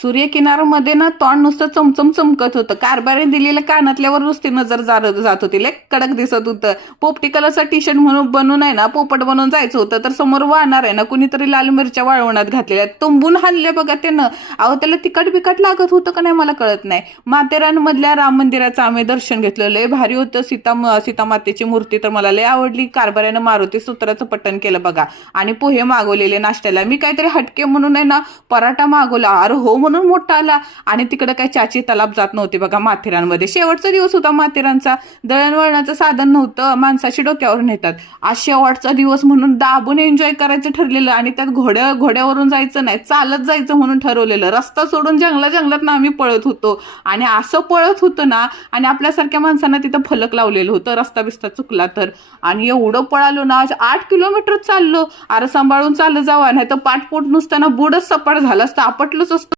सूर्यकिनारामध्ये ना तोंड नुसतं चमचम चमकत होतं. कारभारी दिलेल्या कानातल्यावर नुसती नजर जात होती. लय कडक दिसत होतं. पोपटी कलरचा टी शर्ट म्हणून बनून आहे ना, पोपट बनून जायचं होतं. तर समोर वाहणार आहे ना, कुणीतरी लाल मिरच्या वाळवण्यात घातलेल्या तुंबून हाणले बघा त्यानं. अहो त्याला तिखट बिकट लागत होतं का नाही मला कळत नाही. माथेरानमधल्या राम मंदिराचं आम्ही दर्शन घेतलं. लय भारी होतं. सीता मातेची मूर्ती तर मला लय आवडली. कारभाऱ्यानं मारुती सूत्राचं पठण केलं बघा. आणि पोहे मागवलेले नाश्त्याला. मी काहीतरी हटके म्हणून आहे ना पराठा मागवला. अरे हो म्हणून मोठा आला. आणि तिकडे काय चाची तलाब जात नव्हते बघा माथेरानमध्ये. शेवटचा दिवस होता माथेरानचा. दळणवळणाचं साधन नव्हतं. माणसाची डोक्यावर नेतात. आज शेवटचा दिवस म्हणून दाबून एन्जॉय करायचं ठरलेलं. आणि त्यात घोड्यावरून जायचं नाही, चालत जायचं म्हणून ठरवलेलं. रस्ता सोडून जंगलात ना आम्ही पळत होतो. आणि असं पळत होतं ना, आणि आपल्यासारख्या माणसांना तिथं फलक लावलेलं होतं रस्ता बिस्ता चुकला तर. आणि एवढं पळालो ना, 8 किलोमीटर चाललो. अरे सांभाळून चाललं जावं, नाही तर पाठपोट नुसताना बुडच सपाट झालं असतं, आपटलंच असतं.